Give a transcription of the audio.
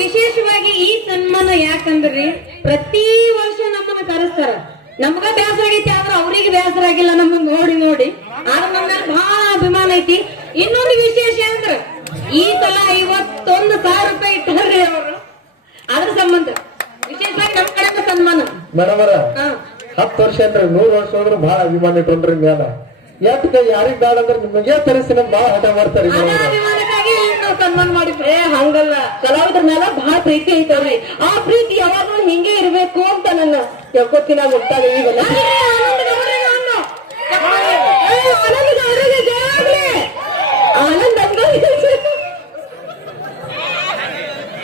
ವಿಶೇಷವಾಗಿ ಈ ಸನ್ಮಾನ ಯಾಕಂದ್ರಿ ಪ್ರತಿ ವರ್ಷ ನಮ್ಮನ್ನ ಕರೆಸ್ತಾರ. ನಮಗ ಬೇಸರ ಆಗೈತಿ, ಆದ್ರ ಅವ್ರಿಗೆ ಬೇಸರ ಆಗಿಲ್ಲ ನಮ್ಮನ್ನ ನೋಡಿ ನೋಡಿ. ಆದ್ರ ನಮ್ಮ ಮೇಲೆ ಬಹಳ ಅಭಿಮಾನ ಐತಿ. ಇನ್ನೊಂದು ವಿಶೇಷ ಅಂದ್ರ ಈ ಸಲ 51,000 ರೂಪಾಯಿ ಇಟ್ಟಾರ್ರಿ ಅವರು. ಅದ್ರ ಸಂಬಂಧ ವಿಶೇಷವಾಗಿ ನಮ್ ಕಡೆಯಿಂದ ಸನ್ಮಾನ. ಮೇಡಮ್ 10 ವರ್ಷ ಅಂದ್ರೆ 100 ವರ್ಷ ಹೋದ್ರು ಬಹಳ ಅಭಿಮಾನ ಇಟ್ಕೊಂಡ್ರಿ ಮ್ಯಾಲ. ಯಾಕ ಯಾರಿಗ್ ಬೇಡ ಅಂದ್ರೆ ನಿಮಗೆ ತರಿಸಿ ನಮ್ ಬಹಳ ಹಠ ಮಾಡ್ತಾರೆ. ಅಭಿಮಾನಕ್ಕಾಗಿ ನಾವು ಸನ್ಮಾನ ಮಾಡಿದ್ವಿ. ಹಂಗಲ್ಲ, ಕಲಾವಿದ್ರ ಮೇಲೆ ಬಹಳ ಪ್ರೀತಿ ಐತವ್ರಿ. ಆ ಪ್ರೀತಿ ಯಾವಾಗ್ಲೂ ಹಿಂಗೆ ಇರ್ಬೇಕು ಅಂತ ನನ್ನ ಯಾಕೋತಿನ ಗೊತ್ತಾಗ.